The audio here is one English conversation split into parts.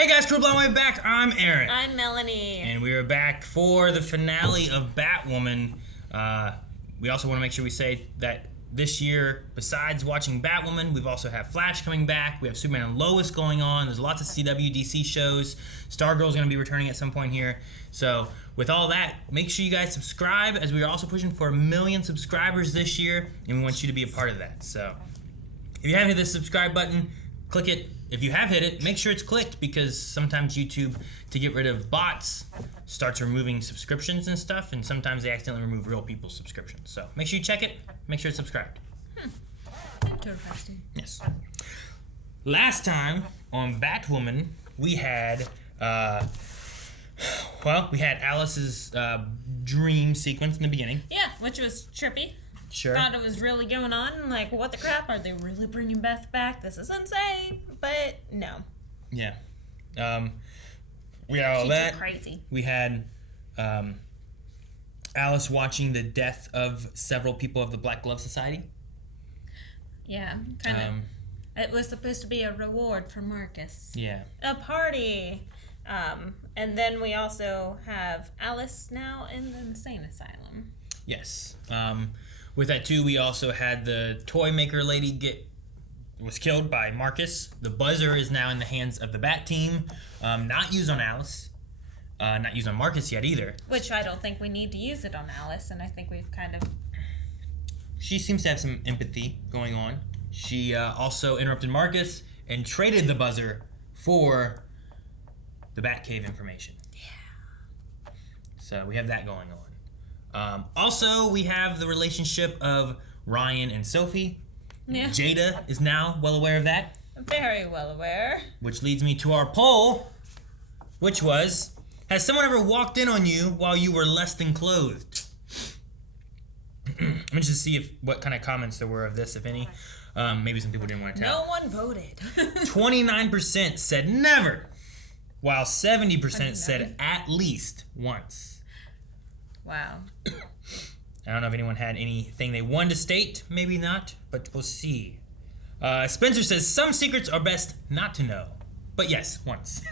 Hey guys, Crew Blimp back. I'm Aaron. I'm Melanie. And we are back for the finale of Batwoman. We also want to make sure we say that this year, besides watching Batwoman, we've also have Flash coming back. We have Superman and Lois going on. There's lots of CW, DC shows. Stargirl's going to be returning at some point here. So with all that, make sure you guys subscribe, as we are also pushing for 1 million subscribers this year, and we want you to be a part of that. So if you haven't hit the subscribe button, click it. If you have hit it, make sure it's clicked, because sometimes YouTube, to get rid of bots, starts removing subscriptions and stuff, and sometimes they accidentally remove real people's subscriptions. So make sure you check it. Make sure it's subscribed. Interesting. Yes. Last time on Batwoman, we had, we had Alice's dream sequence in the beginning. Yeah, which was trippy. Sure. Thought it was really going on. Like, what the crap? Are they really bringing Beth back? This is insane. But no. Yeah. We had all that. She's crazy. We had Alice watching the death of several people of the Black Glove Society. Yeah, kind of. It was supposed to be a reward for Marcus. Yeah. A party. And then we also have Alice now in the insane asylum. Yes. With that too, we also had the toy maker lady was killed by Marcus. The buzzer is now in the hands of the Bat Team. Not used on Alice. Not used on Marcus yet either. Which I don't think we need to use it on Alice, and I think we've kind of... She seems to have some empathy going on. She also interrupted Marcus and traded the buzzer for the Batcave information. Yeah. So we have that going on. Also, we have the relationship of Ryan and Sophie. Yeah. Jada is now well aware of that. Very well aware. Which leads me to our poll, which was, has someone ever walked in on you while you were less than clothed? I'm interested to see what kind of comments there were of this, if any. Maybe some people didn't want to tell. No one voted. 29% said never, while 70% said at least once. Wow. I don't know if anyone had anything they wanted to state. Maybe not, but we'll see. Spencer says, some secrets are best not to know. But yes, once.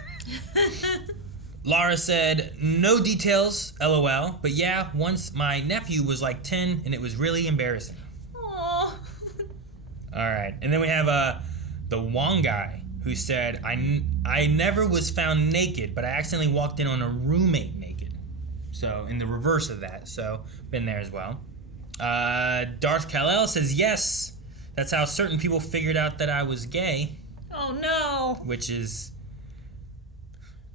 Laura said, no details, LOL. But yeah, once my nephew was like 10, and it was really embarrassing. Aww. Alright, and then we have the Wong guy, who said, I never was found naked, but I accidentally walked in on a roommate naked. So, in the reverse of that. So, been there as well. Darth Kal-El says, yes, that's how certain people figured out that I was gay. Oh, no. Which is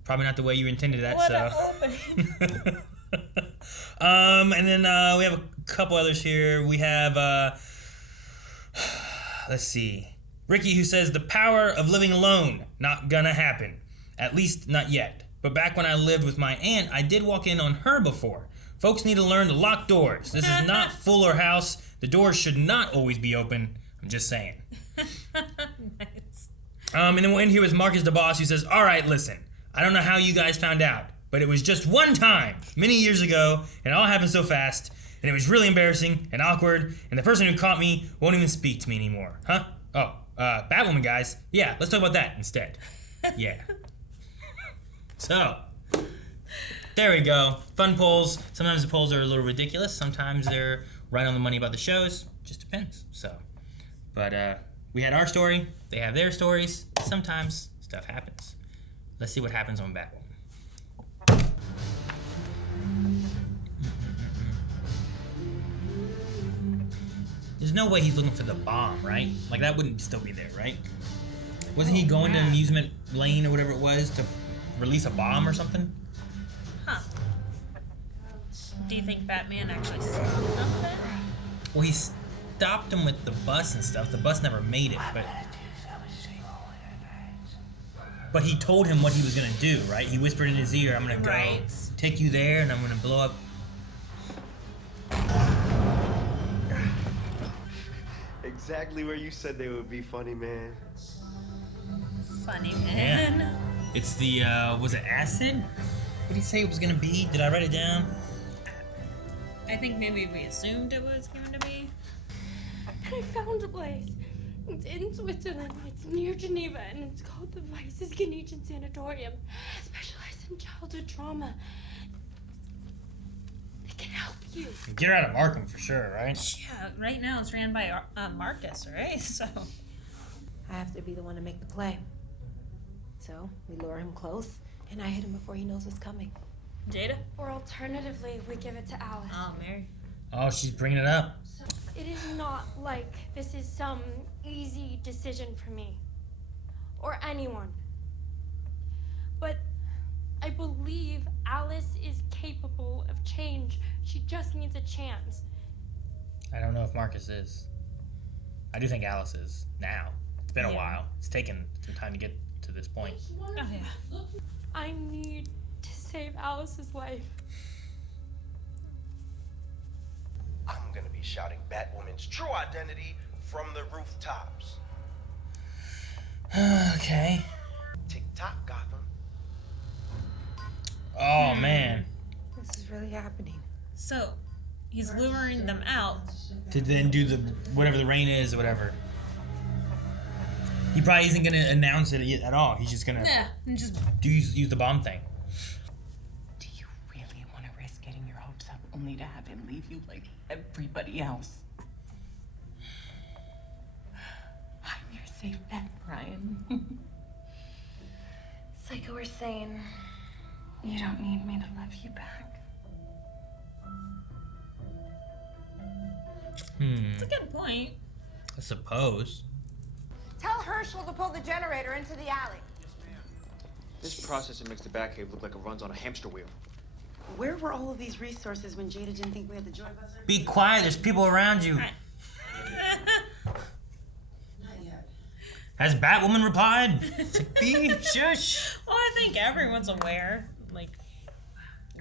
probably not the way you intended that, what so. And then we have a couple others here. We have, let's see. Ricky, who says, the power of living alone, not gonna happen. At least not yet. But back when I lived with my aunt, I did walk in on her before. Folks need to learn to lock doors. This is not Fuller House. The doors should not always be open. I'm just saying. Nice. And then we'll end here with Marcus the Boss, who says, all right, listen. I don't know how you guys found out, but it was just one time, many years ago, and it all happened so fast, and it was really embarrassing and awkward, and the person who caught me won't even speak to me anymore. Huh? Oh, Batwoman, guys. Yeah, let's talk about that instead. Yeah. So, there we go. Fun polls. Sometimes the polls are a little ridiculous. Sometimes they're right on the money about the shows. Just depends. So, but we had our story. They have their stories. Sometimes stuff happens. Let's see what happens on Batwoman. There's no way he's looking for the bomb, right? Like, that wouldn't still be there, right? Wasn't he going to Amusement Lane or whatever it was to release a bomb or something? Huh. Do you think Batman actually stopped it? Well, he stopped him with the bus and stuff. The bus never made it, but he told him what he was going to do, right? He whispered in his ear, I'm going to go take you there, and I'm going to blow up. Exactly where you said they would be, funny man. Funny man. Yeah. It's the, was it acid? What did he say it was gonna be? Did I write it down? I think maybe we assumed it was going to be. I found a place. It's in Switzerland. It's It's near Geneva, and it's called the Vices Canadian Sanatorium. Specialized in childhood trauma. They can help you. Get her out of Markham for sure, right? Yeah, right now it's ran by Marcus, right? So. I have to be the one to make the play. So we lure him close, and I hit him before he knows what's coming. Jada? Or alternatively, we give it to Alice. Oh, Mary. Oh, she's bringing it up. It is not like this is some easy decision for me. Or anyone. But I believe Alice is capable of change. She just needs a chance. I don't know if Marcus is. I do think Alice is now. It's been a while. It's taken some time to get to this point. Oh, yeah. I need to save Alice's life. I'm gonna be shouting Batwoman's true identity from the rooftops. Okay. Tick-tock, Gotham. Oh, man. This is really happening. So, he's luring them out. To then do the whatever the rain is or whatever. He probably isn't gonna announce it at all. He's just gonna Yeah, and just use the bomb thing. Do you really want to risk getting your hopes up only to have him leave you like everybody else? I'm your safe bet, Ryan. It's like you were saying. You don't need me to love you back. it's a good point. I suppose. Tell Herschel to pull the generator into the alley. This processor makes the Batcave look like it runs on a hamster wheel. Where were all of these resources when Jada didn't think we had the joy buzzer? Be quiet. There's people around you. Has Batwoman replied? Be shush. Well, I think everyone's aware. Like,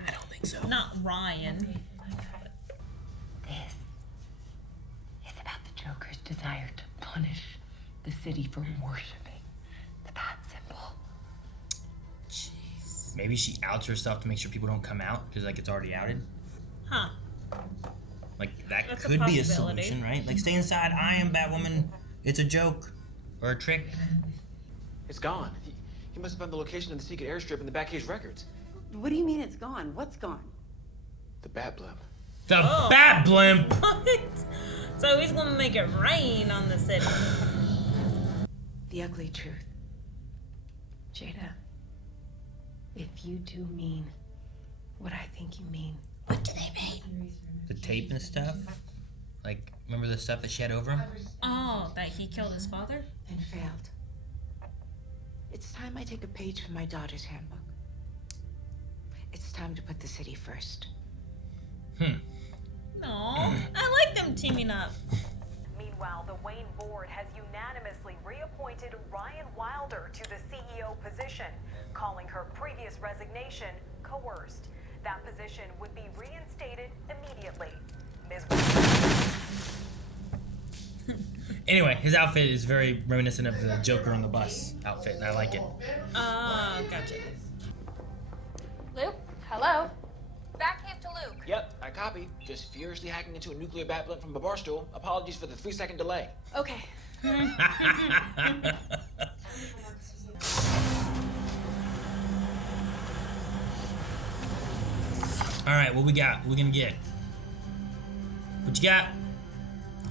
I don't think so. not Ryan. This is about the Joker's desire to punish the city for worshiping the Bat symbol. Jeez. Maybe she outs herself to make sure people don't come out because like it's already outed. Huh. Like that That's a could be a possibility. solution, right? Like stay inside. I am Batwoman. It's a joke or a trick. It's gone. He must have found the location of the secret airstrip in the Batcave's records. What do you mean it's gone? What's gone? The Bat Blimp. The Oh. Bat Blimp. What? So he's gonna make it rain on the city. The ugly truth. Jada, if you do mean what I think you mean. What do they mean? The tape and stuff. Like remember the stuff that she had over him? Oh, that he killed his father? And failed. It's time I take a page from my daughter's handbook. It's time to put the city first. No, I like them teaming up. Meanwhile, the Wayne board has unanimously reappointed Ryan Wilder to the CEO position, calling her previous resignation coerced. That position would be reinstated immediately. Ms. Anyway, his outfit is very reminiscent of the Joker on the bus outfit, and I like it. Gotcha. Luke, hello. Batcave to Luke. Yep, I copy. Just furiously hacking into a nuclear Bat Blimp from a bar stool. Apologies for the 3-second delay. Okay. All right, what we got? What we gonna get? What you got?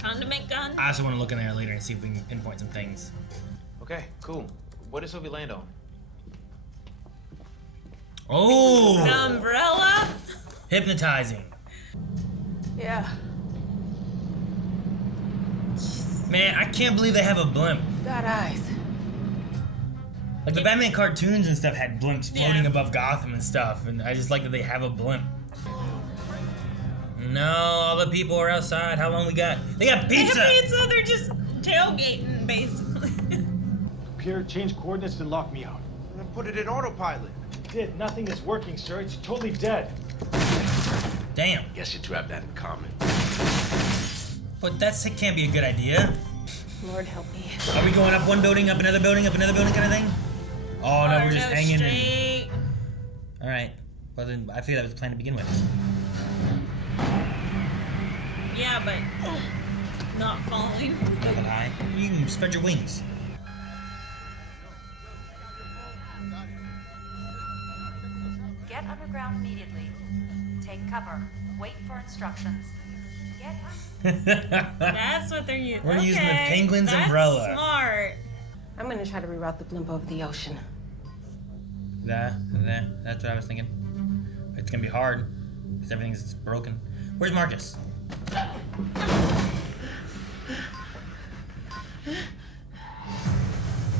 Condiment gun? I also want to look in there later and see if we can pinpoint some things. Okay, cool. What does Sylvie land on? Oh, The umbrella? hypnotizing. Yeah. Man, I can't believe they have a blimp. Got eyes. Like the Batman cartoons and stuff had blimps floating Yeah. above Gotham and stuff, and I just like that they have a blimp. No, all the people are outside. How long we got? They got pizza. They have pizza. They're just tailgating, basically. Computer changed coordinates and locked me out. Then put it in autopilot. Did nothing is working, sir. It's totally dead. Damn. Guess you do have that in common. But that can't be a good idea. Lord help me. Are we going up one building, up another building, kind of thing? Oh no, we're just Go hanging. straight. All right. Well then, I figured that was the plan to begin with. Yeah, but not falling. Not that high. You can spread your wings. Get underground immediately. Take cover. Wait for instructions. Get That's what they're using. We're using the penguin's that's umbrella. Smart. I'm gonna try to reroute the blimp over the ocean. That's what I was thinking. It's gonna be hard because everything's broken. Where's Marcus?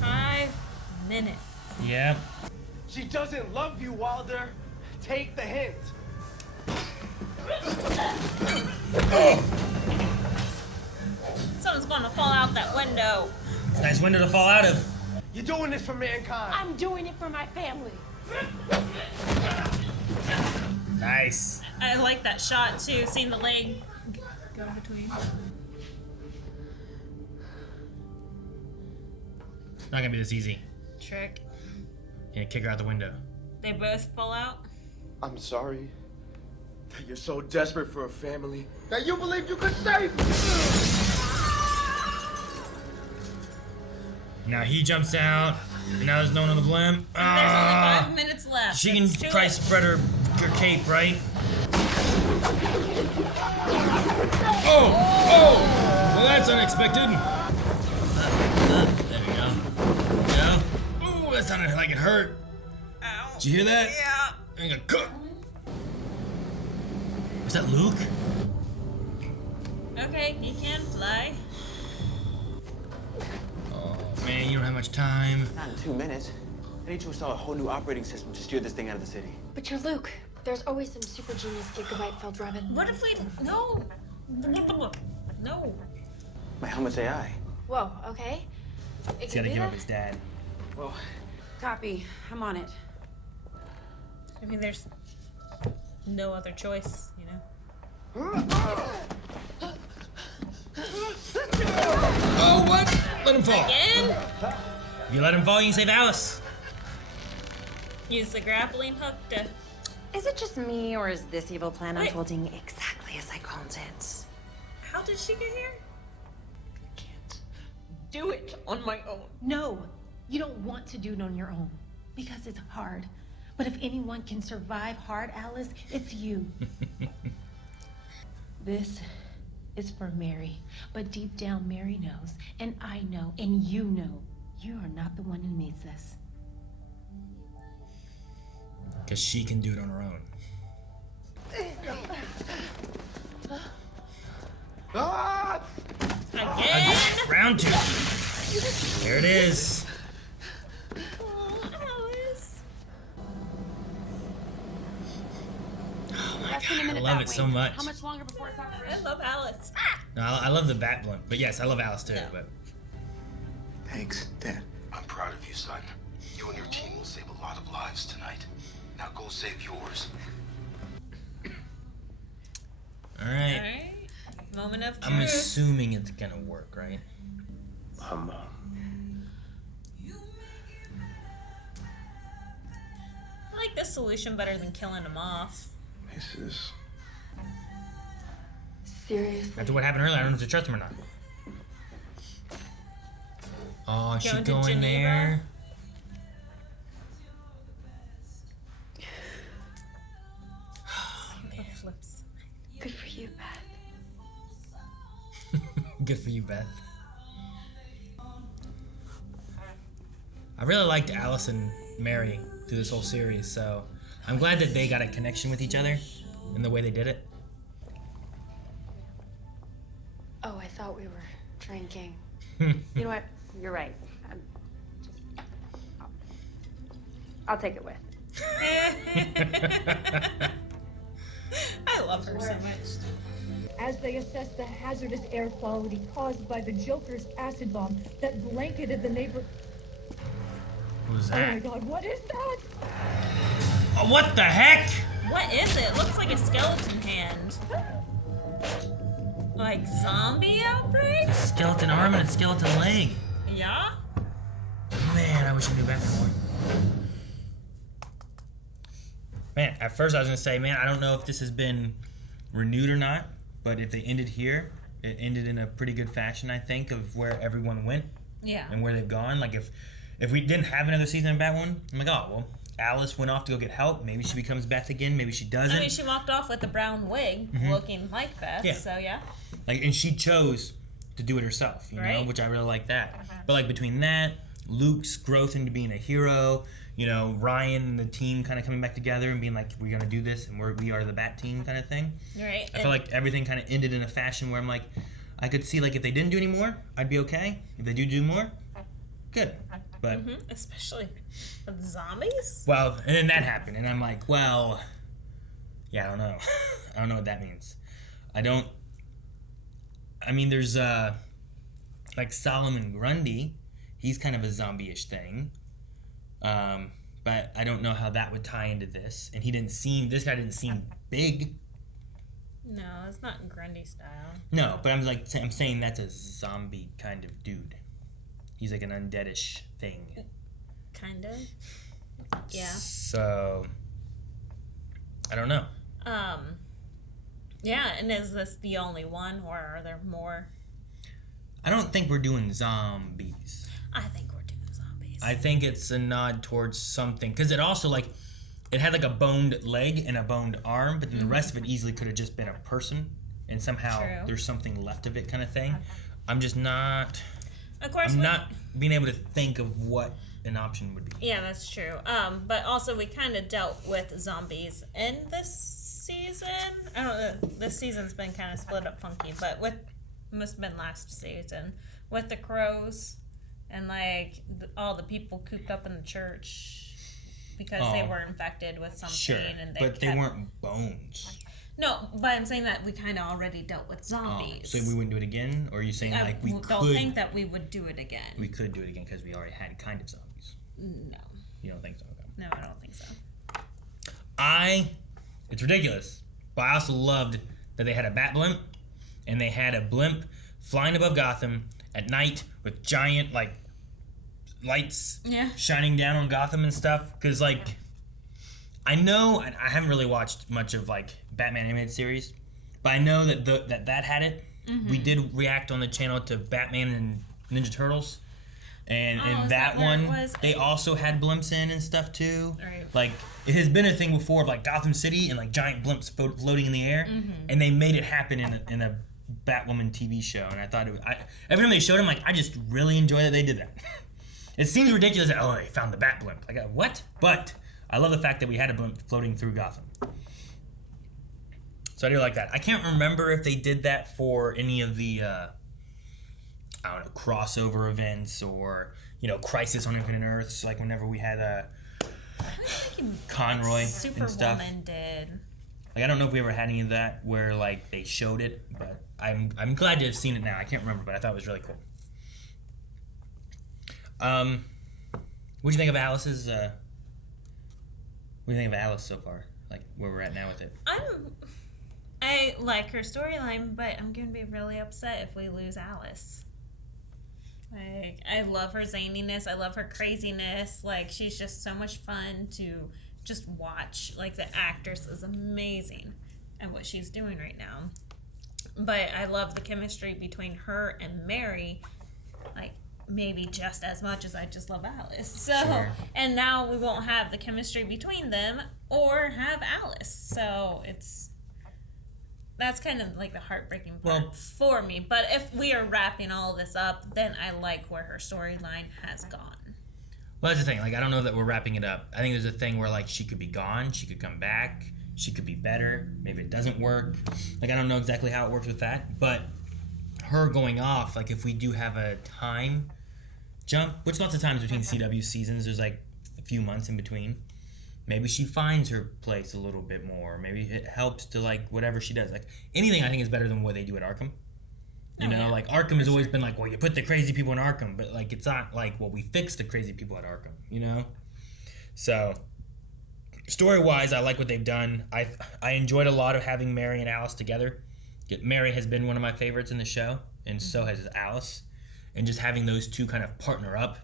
5 minutes. Yeah. She doesn't love you, Wilder. Take the hint. Someone's gonna fall out that window. It's a nice window to fall out of. You're doing this for mankind. I'm doing it for my family. Nice. I like that shot too, seeing the leg go between. Not gonna be this easy. Trick. Yeah, kick her out the window. They both fall out. I'm sorry that you're so desperate for a family that you believe you could save me. Now he jumps out, and now there's no one on the blimp. There's only 5 minutes left. She can It's too probably late. spread her cape, right? Oh! Well, that's unexpected. There we go. Yeah. Ooh, that sounded like it hurt. Ow. Did you hear that? Yeah. I got cooked. Was that Luke? Okay, he can fly. Oh man, you don't have much time. Not in 2 minutes. I need to install a whole new operating system to steer this thing out of the city. But you're Luke. There's always some super genius gigabyte filled Robin. What if we... No. No. My helmet's AI. Whoa, okay. It He's can gotta do give up that? his dad. Well, Copy. I'm on it. I mean, there's no other choice, you know? Oh, what? Let him fall. Again? If you let him fall, you can save Alice. Use the grappling hook to... Is it just me, or is this evil plan Wait. unfolding exactly as I called it? How did she get here? Do it on my own. No, you don't want to do it on your own because it's hard. But if anyone can survive hard, Alice, it's you. This is for Mary. But deep down, Mary knows, and I know, and you know, you are not the one who needs this. Because she can do it on her own. Ah! Again? Round 2. There it is. Oh, Alice. Oh my Less than a god, I minute love that it so way. much. How much longer before it's I operation? love Alice. Ah! No, I love the Bat Blimp, but yes, I love Alice too. No. But Thanks, Dad. I'm proud of you, son. You and your team will save a lot of lives tonight. Now go save yours. all right. Alright. Moment of truth. I'm assuming it's gonna work, right? I like this solution better than killing him off. This is... Seriously? After what happened earlier, I don't know if to trust him or not. Oh, she Going to going Geneva? there? The flips. Good for you, Beth. Good for you, Beth. I really liked Alice and Mary through this whole series, so I'm glad that they got a connection with each other in the way they did it. Oh, I thought we were drinking. You know what? You're right. I'll take it with. I love her so much. As they assess the hazardous air quality caused by the Joker's acid bomb that blanketed the neighbor. What was Oh my that? god, what is that? Oh, what the heck? What is it? Looks like a skeleton hand. Like zombie outbreak? Skeleton arm and a skeleton leg. Yeah? Man, I wish I knew Batman more. Man, at first I was gonna say, man, I don't know if this has been renewed or not, but if they ended here, it ended in a pretty good fashion, I think, of where everyone went Yeah. and where they've gone. Like if we didn't have another season of Batwoman, I'm like, oh well, Alice went off to go get help. Maybe she becomes Beth again. Maybe she doesn't. I mean, she walked off with the brown wig, looking like Beth. Yeah. So yeah. Like, and she chose to do it herself, you know, which I really like that. But like between that, Luke's growth into being a hero, you know, Ryan and the team kind of coming back together and being like, we're gonna do this, and we are the Bat Team kind of thing. Right. I feel like everything kind of ended in a fashion where I'm like, I could see like if they didn't do any more, I'd be okay. If they do more, good. But especially with zombies. Well, and then that happened, and I'm like, well, yeah, I don't know. I don't know what that means. I mean, there's like Solomon Grundy. He's kind of a zombie-ish thing. But I don't know how that would tie into this. And this guy didn't seem big. No, it's not Grundy style. No, but I'm saying that's a zombie kind of dude. He's like an undeadish thing. Kind of. Yeah. So I don't know. Yeah, and is this the only one, or are there more? I don't think we're doing zombies. I think we're doing zombies. I think it's a nod towards something, because it also like it had like a boned leg and a boned arm, but then the rest of it easily could have just been a person, and somehow there's something left of it, kind of thing. I'm just not. Of course, I'm not being able to think of what an option would be. Yeah, that's true. But also we kind of dealt with zombies in this season. I don't know. This season's been kind of split up funky, but must have been last season with the crows and like all the people cooped up in the church because they were infected with something, and they weren't bones. No, but I'm saying that we kind of already dealt with zombies. So we wouldn't do it again, or are you saying like we don't think that we would do it again? We could do it again because we already had kind of zombies. No. You don't think so? Okay. No, I don't think so. It's ridiculous, but I also loved that they had a bat blimp, and they had a blimp flying above Gotham at night with giant like lights shining down on Gotham and stuff. Because like, I know I haven't really watched much of like Batman animated series, but I know that that had it. We did react on the channel to Batman and Ninja Turtles. And in that one, they also had blimps in and stuff too. Right. Like, it has been a thing before of like Gotham City and like giant blimps floating in the air, and they made it happen in a Batwoman TV show. And I thought every time they showed them, like, I just really enjoy that they did that. It seems ridiculous that they found the Bat blimp. Like, what? But I love the fact that we had a blimp floating through Gotham. So I do like that. I can't remember if they did that for any of the I don't know, crossover events or, you know, Crisis on Infinite Earths, like whenever we had Conroy and stuff. Superwoman did. Like, I don't know if we ever had any of that where like they showed it, but I'm glad to have seen it now. I can't remember, but I thought it was really cool. What'd you think of Alice's? What do you think of Alice so far? Like where we're at now with it? I like her storyline, but I'm gonna be really upset if we lose Alice. Like, I love her zaniness. I love her craziness. Like, she's just so much fun to just watch. Like, the actress is amazing at what she's doing right now. But I love the chemistry between her and Mary. Like, maybe just as much as I just love Alice. So, and now we won't have the chemistry between them or have Alice. So, that's kind of like the heartbreaking part for me. But if we are wrapping all of this up, then I like where her storyline has gone. Well, that's the thing. Like, I don't know that we're wrapping it up. I think there's a thing where, like, she could be gone. She could come back. She could be better. Maybe it doesn't work. Like, I don't know exactly how it works with that. But her going off, like, if we do have a time jump, which lots of times between CW seasons, there's, like, a few months in between. Maybe she finds her place a little bit more. Maybe it helps to, like, whatever she does. Like, anything I think is better than what they do at Arkham. You know, like, Arkham has always been like, well, you put the crazy people in Arkham. But, like, it's not like, well, we fix the crazy people at Arkham, you know? So, story-wise, I like what they've done. I enjoyed a lot of having Mary and Alice together. Mary has been one of my favorites in the show, and so has Alice. And just having those two kind of partner up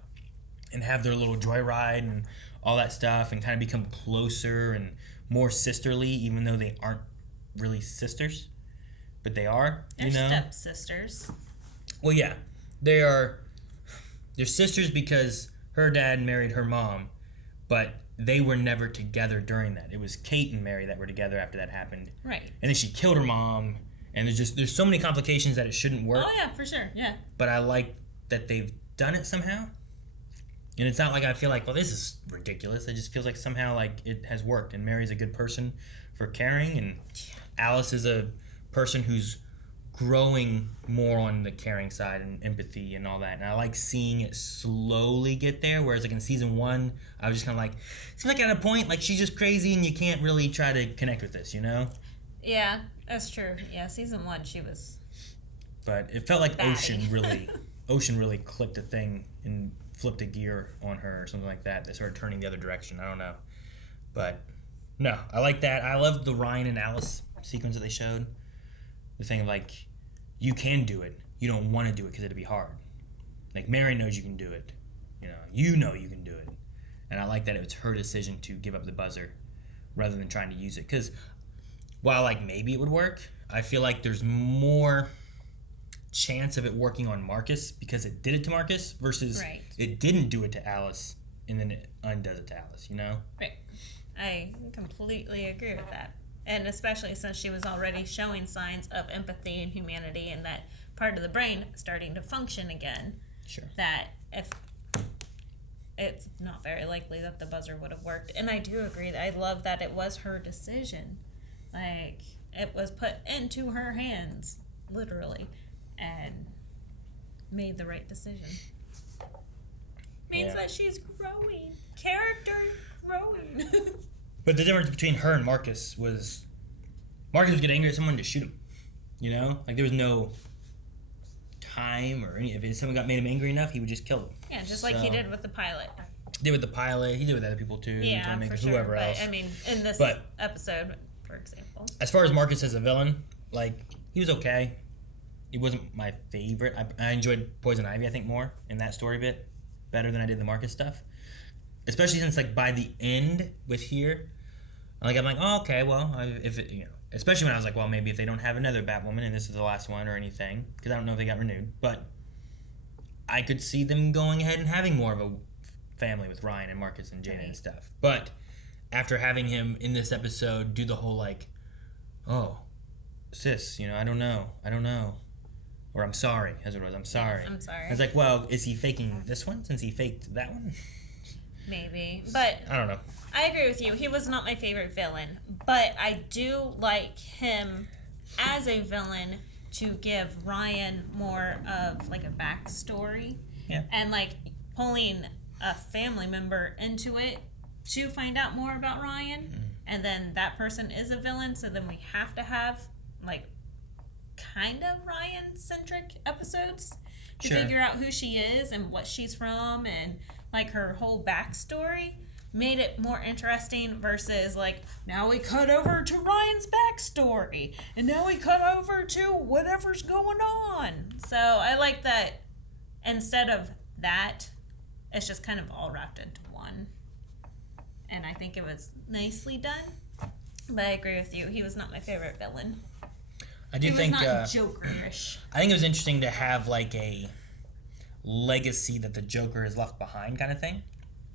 and have their little joyride and all that stuff and kind of become closer and more sisterly, even though they aren't really sisters, but they are. They're step-sisters. Well, yeah, they're sisters because her dad married her mom, but they were never together during that. It was Kate and Mary that were together after that happened. Right. And then she killed her mom, and there's so many complications that it shouldn't work. Oh yeah, for sure. Yeah. But I like that they've done it somehow. And it's not like I feel like, well, this is ridiculous. It just feels like somehow like it has worked. And Mary's a good person for caring, and Alice is a person who's growing more on the caring side and empathy and all that. And I like seeing it slowly get there, whereas like in season 1, I was just kind of like, it seems like at a point, like she's just crazy and you can't really try to connect with this, you know? Yeah, that's true. Yeah, season 1, she was... But it felt like batty. Ocean really clicked a thing and flipped a gear on her or something like that. They started turning the other direction. I don't know. But no, I like that. I love the Ryan and Alice sequence that they showed. The thing of like, you can do it. You don't want to do it because it'd be hard. Like Mary knows you can do it. You know you can do it. And I like that it's her decision to give up the buzzer rather than trying to use it. Because while like maybe it would work, I feel like there's more chance of it working on Marcus because it did it to Marcus versus it didn't do it to Alice and then it undoes it to Alice, you know? Right. I completely agree with that. And especially since she was already showing signs of empathy and humanity and that part of the brain starting to function again. Sure. That if it's not very likely that the buzzer would have worked. And I do agree that I love that it was her decision. Like, it was put into her hands, literally, and made the right decision. Means that she's growing. Character growing. But the difference between her and Marcus was Marcus would get angry at someone to shoot him. You know? Like there was no time or any. If someone made him angry enough, he would just kill them. Yeah, just like he did with the pilot. Did with the pilot. He did with other people too. Yeah, for sure. Whoever but, else. I mean, in this episode, for example. As far as Marcus as a villain, like he was okay. He wasn't my favorite. I enjoyed Poison Ivy, I think, more in that story bit better than I did the Marcus stuff. Especially since like by the end with here, like I'm like, oh okay, well if it, especially when I was like, well maybe if they don't have another Batwoman and this is the last one or anything, because I don't know if they got renewed, but I could see them going ahead and having more of a family with Ryan and Marcus and Jada and stuff. But after having him in this episode do the whole like, oh sis, I don't know, or I'm sorry, as it was, I'm sorry. I'm sorry. I was like, well, is he faking this one since he faked that one? Maybe, but I don't know. I agree with you. He was not my favorite villain, but I do like him as a villain to give Ryan more of like a backstory, and like pulling a family member into it to find out more about Ryan, and then that person is a villain, so then we have to have like kind of Ryan-centric episodes to figure out who she is and what she's from and like her whole backstory. Made it more interesting versus like now we cut over to Ryan's backstory and now we cut over to whatever's going on. So I like that instead of that, it's just kind of all wrapped into one. And I think it was nicely done. But I agree with you. He was not my favorite villain. I do think he was not Joker-ish. I think it was interesting to have like a legacy that the Joker has left behind kind of thing.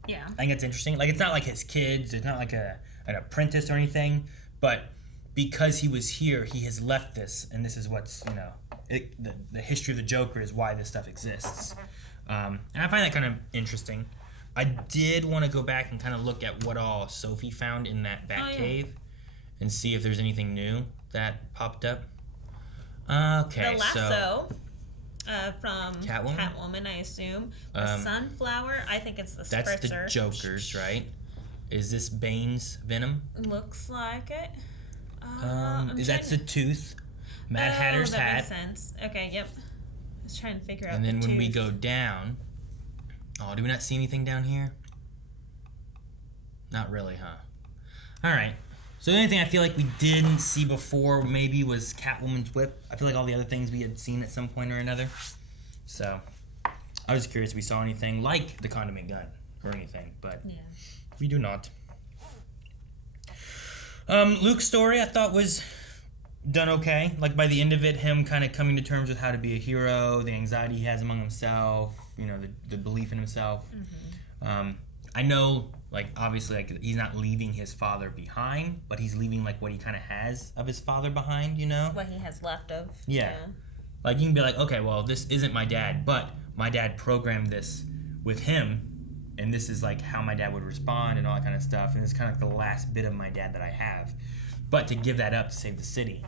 Yeah. I think it's interesting. Like, it's not like his kids. It's not like an apprentice or anything. But because he was here, he has left this. And this is what's, the history of the Joker is why this stuff exists. And I find that kind of interesting. I did want to go back and kind of look at what all Sophie found in that Batcave and see if there's anything new that popped up. Okay, the lasso. From Catwoman, I assume. The sunflower, I think it's the spritzer. That's the Joker's, right? Is this Bane's venom? Looks like it. Is that the tooth? Mad Hatter's that hat. Makes sense. Okay, yep. I was trying to figure out And then the when tooth. we go down... Oh, do we not see anything down here? Not really, huh? Alright. So the only thing I feel like we didn't see before maybe was Catwoman's whip. I feel like all the other things we had seen at some point or another. So I was curious if we saw anything like the condiment gun or anything, but we do not. Luke's story I thought was done okay. Like by the end of it, him kind of coming to terms with how to be a hero, the anxiety he has among himself, the belief in himself. I know Like, obviously, like, he's not leaving his father behind, but he's leaving, like, what he kind of has of his father behind, you know? What he has left of. Yeah. Like, you can be like, okay, well, this isn't my dad, but my dad programmed this with him, and this is, like, how my dad would respond and all that kind of stuff, and it's kind of like the last bit of my dad that I have. But to give that up to save the city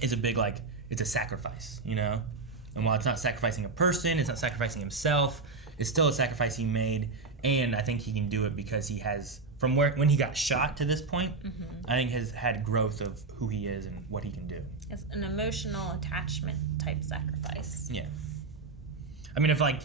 is a big, like, it's a sacrifice, you know? And while it's not sacrificing a person, it's not sacrificing himself, it's still a sacrifice he made. And I think he can do it because he has, from when he got shot to this point, I think has had growth of who he is and what he can do. It's an emotional attachment type sacrifice. Yeah. I mean, if like,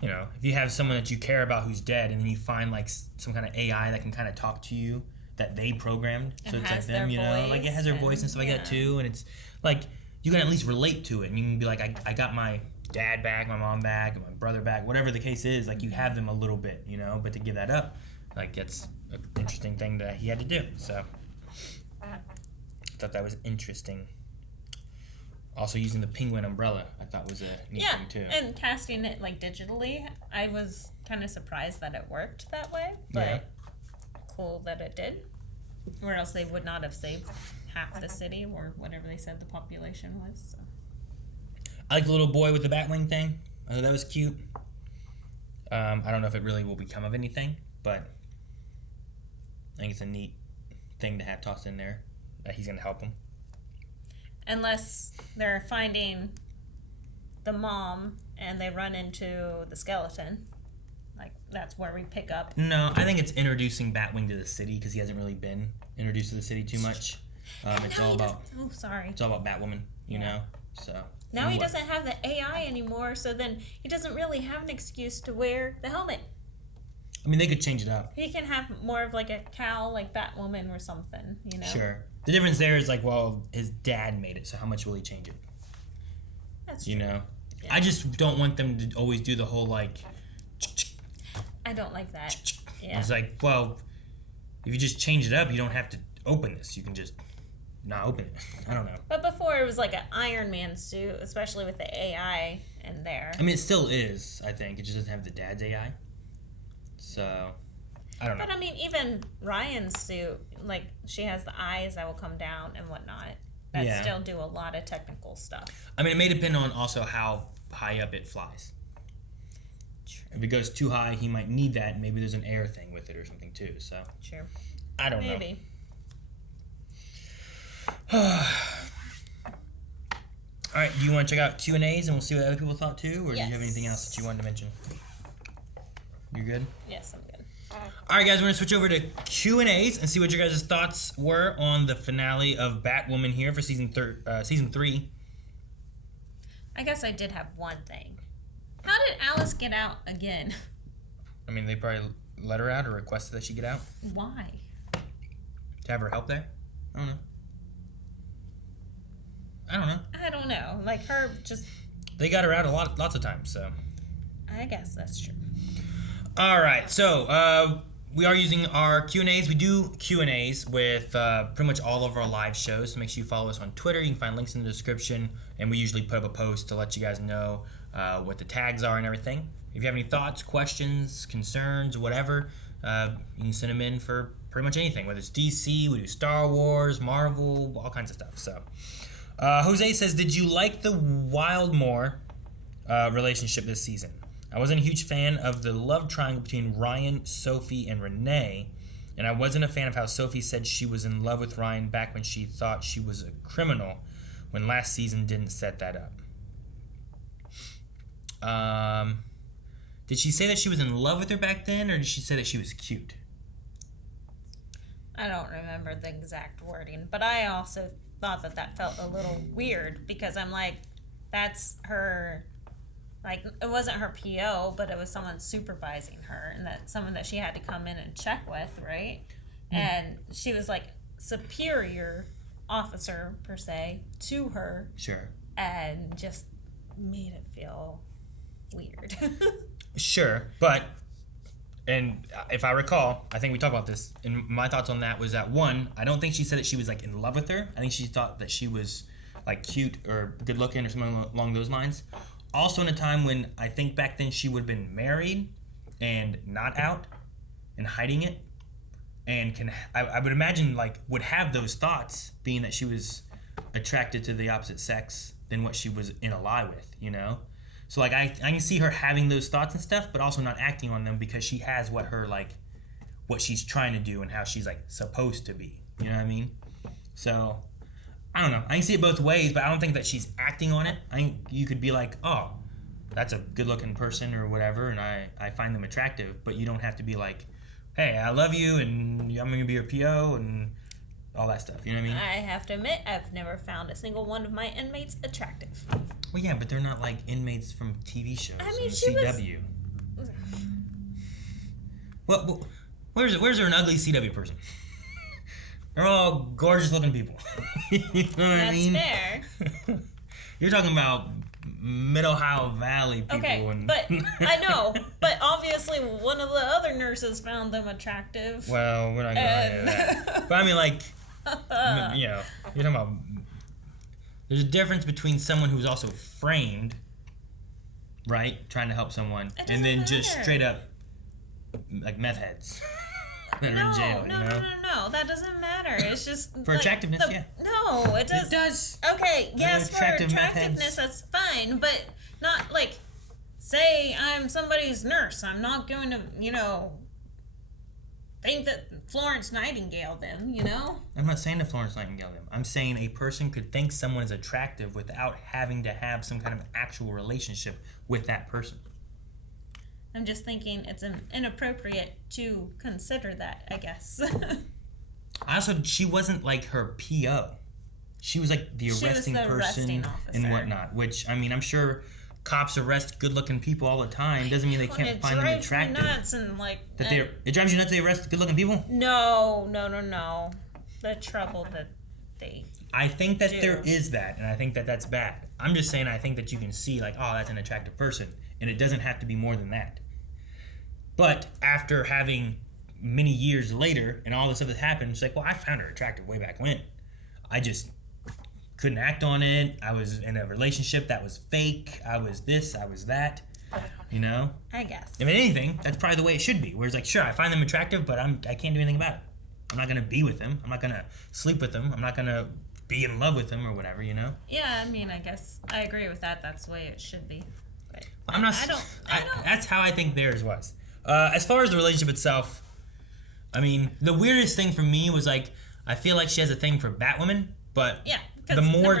you know, if you have someone that you care about who's dead, and then you find like some kind of AI that can kind of talk to you that they programmed, so it's like them, you know, like it has their voice and stuff like that too, and it's like you can at least relate to it, and you can be like, I got my dad back, my mom back, and my brother back, whatever the case is, like you have them a little bit, you know, but to give that up, like it's an interesting thing that he had to do. So I thought that was interesting. Also using the penguin umbrella, I thought was a neat thing too. And casting it like digitally, I was kind of surprised that it worked that way, but cool that it did. Or else they would not have saved half the city or whatever they said the population was. So. I like the little boy with the Batwing thing. I thought that was cute. I don't know if it really will become of anything, but I think it's a neat thing to have tossed in there that he's going to help him. Unless they're finding the mom and they run into the skeleton. Like, that's where we pick up. No, I think it's introducing Batwing to the city because he hasn't really been introduced to the city too much. It's all about... Oh, sorry. It's all about Batwoman, you know? So... Now he doesn't have the AI anymore, so then he doesn't really have an excuse to wear the helmet. I mean, they could change it up. He can have more of like a cowl, like Batwoman or something, you know? Sure. The difference there is like, well, his dad made it, so how much will he change it? That's true. You know? Yeah. I just don't want them to always do the whole like... I don't like that. Yeah. It's like, well, if you just change it up, you don't have to open this. You can just... not open it. I don't know. But before it was like an Iron Man suit, especially with the AI in there. I mean, it still is, I think. It just doesn't have the dad's AI. So, I don't know. But I mean, even Ryan's suit, like, she has the eyes that will come down and whatnot. That still do a lot of technical stuff. I mean, it may depend on also how high up it flies. True. If it goes too high, he might need that. Maybe there's an air thing with it or something too. So, sure. I don't know. Maybe. Alright, do you want to check out Q&As and we'll see what other people thought too? Or do you have anything Yes. else that you wanted to mention? You good? Yes, I'm good. Alright guys, we're going to switch over to Q&As and see what your guys' thoughts were on the finale of Batwoman here for season 3. I guess I did have one thing. How did Alice get out again? I mean, they probably let her out or requested that she get out. Why? To have her help there? I don't know. I don't know. Like, her just... They got her out lots of times, so... I guess that's true. Alright, so, we are using our Q&As. We do Q&As with pretty much all of our live shows, so make sure you follow us on Twitter. You can find links in the description, and we usually put up a post to let you guys know what the tags are and everything. If you have any thoughts, questions, concerns, whatever, you can send them in for pretty much anything, whether it's DC, we do Star Wars, Marvel, all kinds of stuff. So, Jose says, did you like the Wildmore relationship this season? I wasn't a huge fan of the love triangle between Ryan, Sophie, and Renee, and I wasn't a fan of how Sophie said she was in love with Ryan back when she thought she was a criminal, when last season didn't set that up. Did she say that she was in love with her back then, or did she say that she was cute? I don't remember the exact wording, but I also thought that felt a little weird because I'm like, that's her, like, it wasn't her PO, but it was someone supervising her, and that someone that she had to come in and check with, right? And she was like superior officer per se to her. Sure. And just made it feel weird. Sure, but, and if I recall, I think we talked about this, and my thoughts on that was that, one, I don't think she said that she was, like, in love with her. I think she thought that she was, like, cute or good looking or something along those lines. Also in a time when I think back then she would have been married and not out. and hiding it, and I would imagine like would have those thoughts, being that she was attracted to the opposite sex than what she was in a lie with, you know. So like I can see her having those thoughts and stuff, but also not acting on them because she has what she's trying to do and how she's like supposed to be. You know what I mean? So I don't know. I can see it both ways, but I don't think that she's acting on it. I think you could be like, oh, that's a good-looking person or whatever, and I find them attractive, but you don't have to be like, hey, I love you, and I'm going to be your PO, and all that stuff. You know what I mean? I have to admit, I've never found a single one of my inmates attractive. Well, yeah, but they're not like inmates from TV shows. I mean, on she CW. Well, where's there an ugly CW person? They're all gorgeous-looking people. You know what I mean? That's fair. You're talking about Mid-Ohio Valley people. Okay, but I know. But obviously, one of the other nurses found them attractive. Well, we're not going to that. But I mean, like, you know, you're talking about. There's a difference between someone who's also framed, right, trying to help someone, and then just straight up, like meth heads. That are in jail, you know? No, that doesn't matter. It's just for like, attractiveness, yeah. No, it does. It does. Okay, yes, for attractiveness, that's fine, but not like, say I'm somebody's nurse. I'm not going to, you know, think that Florence Nightingale them, you know? I'm not saying that Florence Nightingale them. I'm saying a person could think someone is attractive without having to have some kind of actual relationship with that person. I'm just thinking it's inappropriate to consider that, I guess. Also, she wasn't like her PO. She was like the arresting person and whatnot. Which, I mean, I'm sure cops arrest good-looking people all the time. Doesn't mean they can't find them attractive. It drives me nuts and like. It drives you nuts they arrest good-looking people? No. The trouble that they. I think that there is that, and I think that that's bad. I'm just saying I think that you can see like, oh, that's an attractive person, and it doesn't have to be more than that. But after having many years later and all this stuff that happened, it's like, well, I found her attractive way back when. I just couldn't act on it. I was in a relationship that was fake. I was this, I was that, you know? I guess. If anything, that's probably the way it should be. Where it's like, sure, I find them attractive, but I can't do anything about it. I'm not going to be with them. I'm not going to sleep with them. I'm not going to be in love with them or whatever, you know? Yeah, I mean, I guess I agree with that. That's the way it should be. But I don't. That's how I think theirs was. As far as the relationship itself, I mean, the weirdest thing for me was like, I feel like she has a thing for Batwoman, but yeah, the more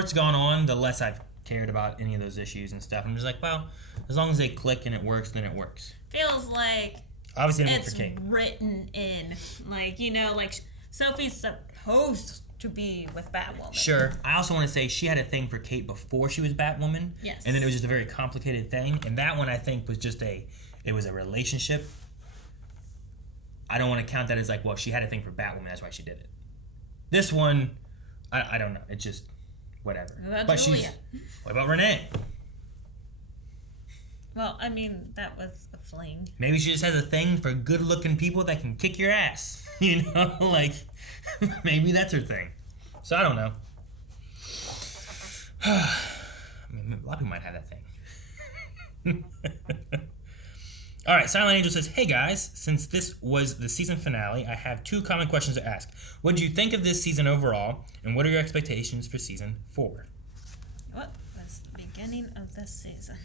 it's gone on, the less I've cared about any of those issues and stuff. I'm just like, well, as long as they click and it works, then it works. Feels like obviously it's written in, like, you know, like Sophie's supposed to be with Batwoman. Sure. I also want to say she had a thing for Kate before she was Batwoman. Yes. And then it was just a very complicated thing, and that one I think was just it was a relationship. I don't want to count that as like, well, she had a thing for Batwoman, that's why she did it. This one, I don't know. It's just whatever. What about Julia? What about Renee? Well, I mean, that was a fling. Maybe she just has a thing for good-looking people that can kick your ass. You know, like maybe that's her thing. So I don't know. I mean, a lot of people might have that thing. All right, Silent Angel says, hey guys, since this was the season finale, I have 2 common questions to ask. What did you think of this season overall, and what are your expectations for season 4? What was the beginning of this season?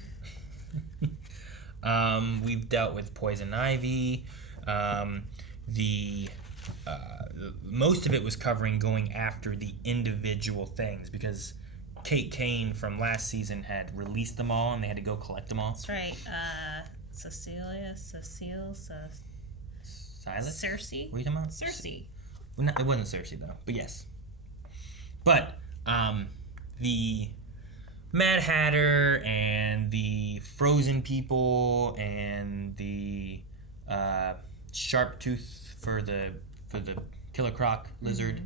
We've dealt with Poison Ivy. Most of it was covering going after the individual things because Kate Kane from last season had released them all and they had to go collect them all. That's right. Silas? Cersei? What are you talking about? Cersei. Well, no, it wasn't Cersei though, but yes. But the Mad Hatter and the Frozen people and the Sharp Tooth for the Killer Croc lizard,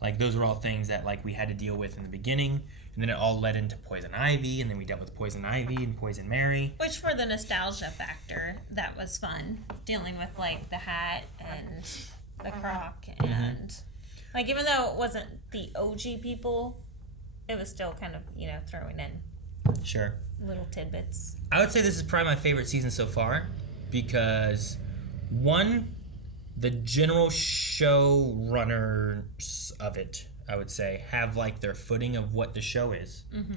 like those were all things that like we had to deal with in the beginning. And then it all led into Poison Ivy, and then we dealt with Poison Ivy and Poison Mary. Which, for the nostalgia factor, that was fun. Dealing with, like, the hat and the croc. And, like, even though it wasn't the OG people, it was still kind of, you know, throwing in Sure. little tidbits. I would say this is probably my favorite season so far because One, the general showrunners of it, I would say, have like their footing of what the show is. Mm-hmm.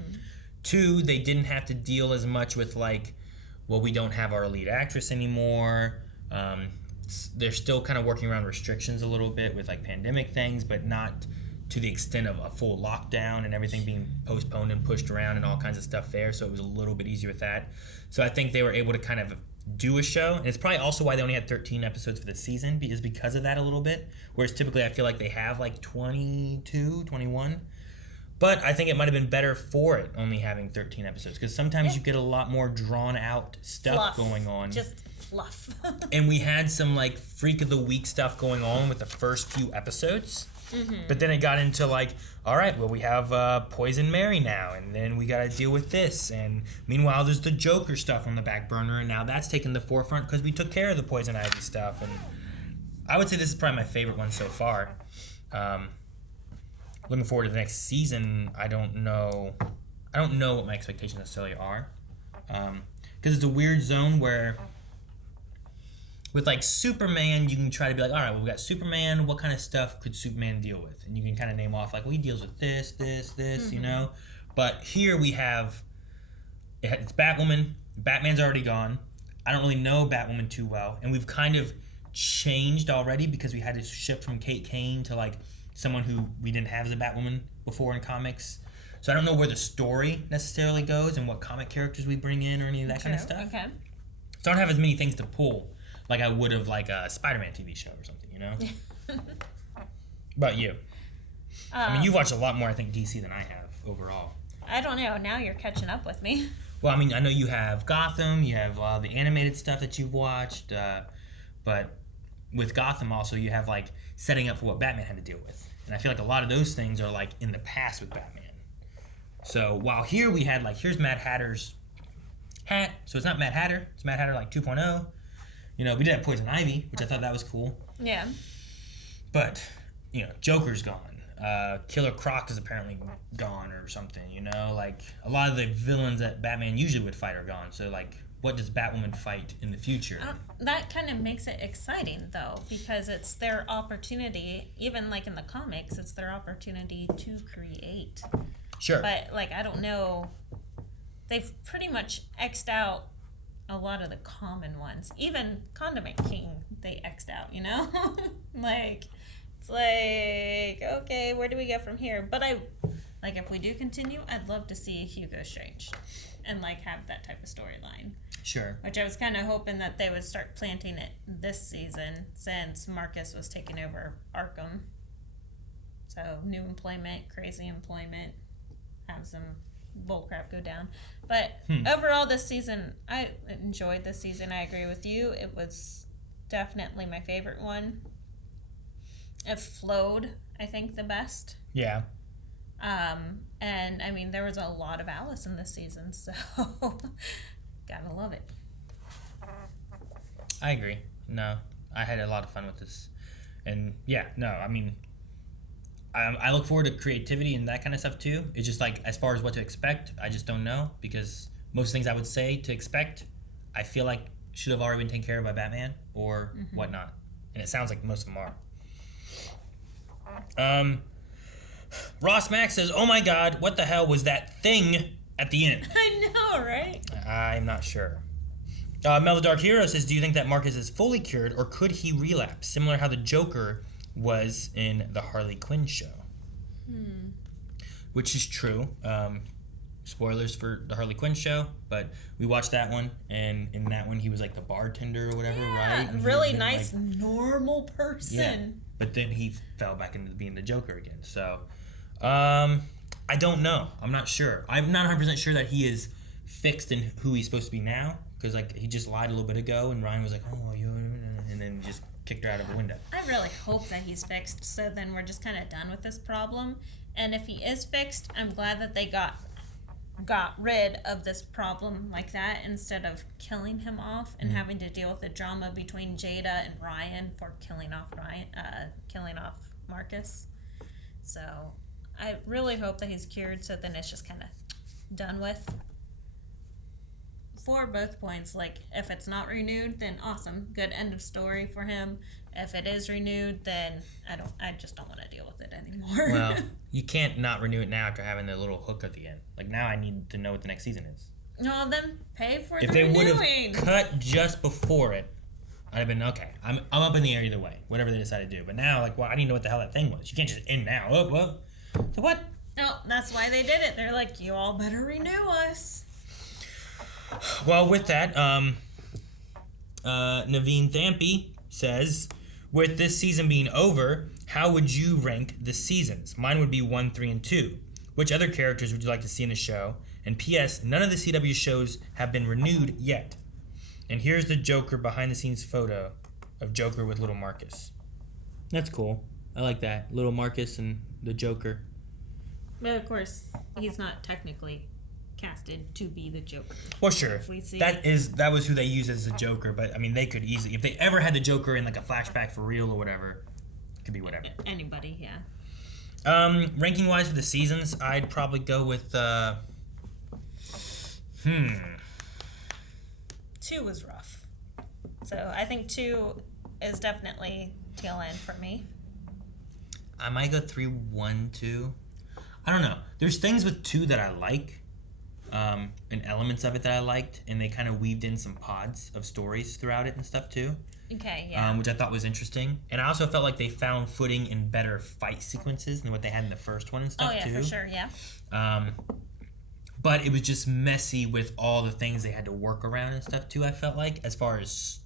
Two, they didn't have to deal as much with like, well, we don't have our lead actress anymore. They're still kind of working around restrictions a little bit with like pandemic things, but not to the extent of a full lockdown and everything being postponed and pushed around and all kinds of stuff there. So it was a little bit easier with that. So I think they were able to kind of do a show. And it's probably also why they only had 13 episodes for the season, is because of that a little bit. Whereas typically I feel like they have like 22, 21. But I think it might have been better for it only having 13 episodes, because sometimes you get a lot more drawn out stuff going on. Just fluff. And we had some like freak of the week stuff going on with the first few episodes. Mm-hmm. But then it got into like, all right, well, we have Poison Mary now, and then we got to deal with this. And meanwhile, there's the Joker stuff on the back burner, and now that's taken the forefront because we took care of the Poison Ivy stuff. And I would say this is probably my favorite one so far. Looking forward to the next season, I don't know what my expectations necessarily are. Because it's a weird zone where with like Superman, you can try to be like, all right, well, we got Superman. What kind of stuff could Superman deal with? And you can kind of name off like, well, he deals with this, mm-hmm. you know. But here we have it's Batwoman. Batman's already gone. I don't really know Batwoman too well, and we've kind of changed already because we had to shift from Kate Kane to like someone who we didn't have as a Batwoman before in comics. So I don't know where the story necessarily goes and what comic characters we bring in or any of that kind of stuff. Okay. So I don't have as many things to pull like I would have like a Spider-Man TV show or something, you know? About you? I mean, you've watched a lot more, I think, DC than I have overall. I don't know. Now you're catching up with me. Well, I mean, I know you have Gotham, you have the animated stuff that you've watched, but with Gotham also you have like setting up for what Batman had to deal with. And I feel like a lot of those things are like in the past with Batman. So while here we had like, here's Mad Hatter's hat. So it's not Mad Hatter, it's Mad Hatter like 2.0. You know, we did have Poison Ivy, which I thought that was cool. Yeah. But, you know, Joker's gone. Killer Croc is apparently gone or something, you know? Like, a lot of the villains that Batman usually would fight are gone. So, like, what does Batwoman fight in the future? That kind of makes it exciting, though, because it's their opportunity, even, like, in the comics, it's their opportunity to create. Sure. But, like, I don't know. They've pretty much X'd out a lot of the common ones. Even Condiment King, they X'd out, you know? Like, it's like, okay, where do we go from here? But like, if we do continue, I'd love to see Hugo Strange and, like, have that type of storyline. Sure. Which I was kind of hoping that they would start planting it this season since Marcus was taking over Arkham. So, new employment, crazy employment, have some bullcrap go down. But overall this season, I enjoyed this season. I agree with you. It was definitely my favorite one. It flowed, I think, the best. Yeah. And I mean, there was a lot of Alice in this season, so gotta love it. I agree. No, I had a lot of fun with this. And yeah, no, I mean, I look forward to creativity and that kind of stuff too. It's just like, as far as what to expect, I just don't know, because most things I would say to expect, I feel like should have already been taken care of by Batman or whatnot. And it sounds like most of them are. Ross Max says, oh my god, what the hell was that thing at the end? I know, right? I'm not sure. Mel the Dark Hero says, do you think that Marcus is fully cured, or could he relapse, similar how the Joker was in the Harley Quinn show? Which is true. Spoilers for the Harley Quinn show, but we watched that one, and in that one he was like the bartender or whatever, right? And really nice, like, normal person. Yeah, but then he fell back into being the Joker again. So, I don't know. I'm not sure. I'm not 100% sure that he is fixed in who he's supposed to be now, because like he just lied a little bit ago, and Ryan was like, "Oh, you," and then just kicked her out of the window. I really hope that he's fixed, so then we're just kind of done with this problem. And if he is fixed, I'm glad that they got rid of this problem like that, instead of killing him off and having to deal with the drama between Jada and Ryan for killing off Marcus. So I really hope that he's cured, so then it's just kind of done with. for both points. Like, if it's not renewed, then awesome, good end of story for him. If it is renewed, then I just don't want to deal with it anymore. Well, you can't not renew it now after having the little hook at the end. Like, now I need to know what the next season is. No, then pay for If the they would renewing. have cut just before it, I'd have been okay. I'm up in the air either way, whatever they decide to do. But now, like, well, I need to know what the hell that thing was. You can't just end now. Oh, so what? No, that's why they did it. They're like, you all better renew us. Well, with that, Naveen Thampi says, with this season being over, how would you rank the seasons? Mine would be 1, 3, and 2. Which other characters would you like to see in a show? And P.S. None of the CW shows have been renewed yet. And here's the Joker behind-the-scenes photo of Joker with little Marcus. That's cool. I like that. Little Marcus and the Joker. But of course, he's not technically casted to be the Joker. Well, sure. If we see That was who they used as the Joker, but I mean, they could easily, if they ever had the Joker in like a flashback for real or whatever, it could be whatever. Anybody, yeah. Ranking wise for the seasons, I'd probably go with 2 was rough. So I think 2 is definitely tail end for me. I might go 3, 1, 2. I don't know. There's things with 2 that I like. And elements of it that I liked, and they kind of weaved in some pods of stories throughout it and stuff too. Okay, yeah. Which I thought was interesting, and I also felt like they found footing in better fight sequences than what they had in the first one and stuff too. Oh yeah, for sure, yeah. But it was just messy with all the things they had to work around and stuff too. I felt like, as far as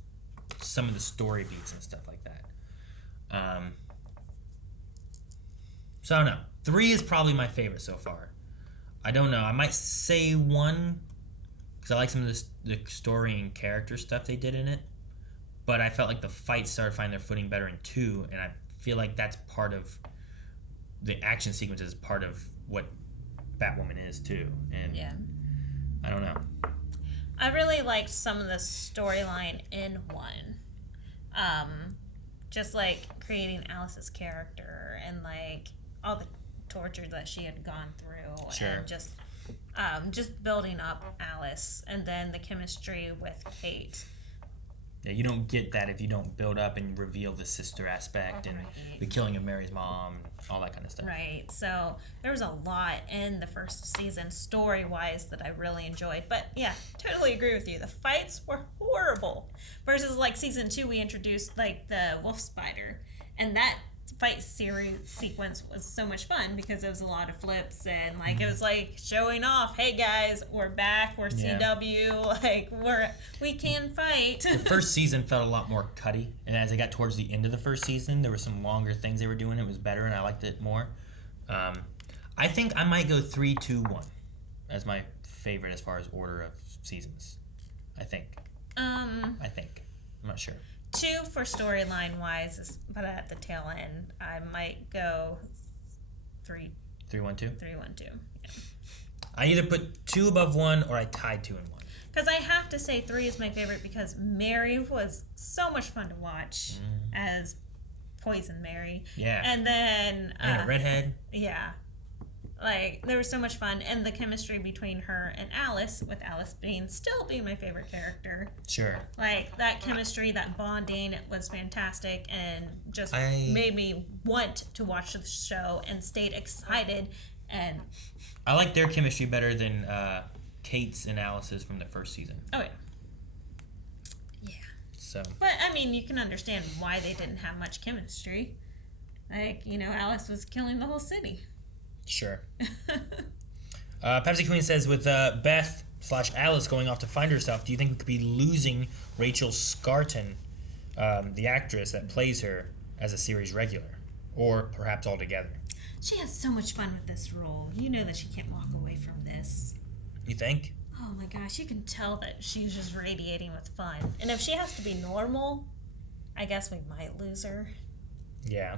some of the story beats and stuff like that. So I don't know. 3 is probably my favorite so far. I don't know. I might say 1 because I like some of the story and character stuff they did in it. But I felt like the fights started finding their footing better in 2, and I feel like that's part of the action sequences, part of what Batwoman is too. And yeah. I don't know. I really liked some of the storyline in 1. Just like creating Alice's character and like all the torture that she had gone through, sure. And just building up Alice, and then the chemistry with Kate. Yeah, you don't get that if you don't build up and reveal the sister aspect and the killing of Mary's mom, all that kind of stuff. Right. So there was a lot in the first season, story-wise, that I really enjoyed. But yeah, totally agree with you. The fights were horrible. Versus like season 2, we introduced like the wolf spider, and that fight sequence was so much fun because it was a lot of flips and like it was like showing off, hey guys, we're back, we're CW, like we can fight. The first season felt a lot more cutty, and as I got towards the end of the first season, there were some longer things they were doing. It was better, and I liked it more. I think I might go 3, 2, 1 as my favorite as far as order of seasons. I think. I'm not sure. 2 for storyline wise, but at the tail end, I might go 3. 3, 1, 2? 3, 1, 2. Yeah. I either put 2 above 1 or I tied 2 and 1. Because I have to say 3 is my favorite because Mary was so much fun to watch as Poison Mary. Yeah. And then... and a redhead. Yeah. Like, there was so much fun. And the chemistry between her and Alice, with Alice still being my favorite character. Sure. Like, that chemistry, that bonding was fantastic and just made me want to watch the show and stayed excited. And I like their chemistry better than Kate's and Alice's from the first season. Oh, yeah. Yeah. So. But, I mean, you can understand why they didn't have much chemistry. Like, you know, Alice was killing the whole city. Sure. Pepsi Queen says, with Beth/Alice going off to find herself, do you think we could be losing Rachel Skarten, the actress that plays her, as a series regular? Or perhaps altogether? She has so much fun with this role. You know that she can't walk away from this. You think? Oh my gosh, you can tell that she's just radiating with fun. And if she has to be normal, I guess we might lose her. Yeah.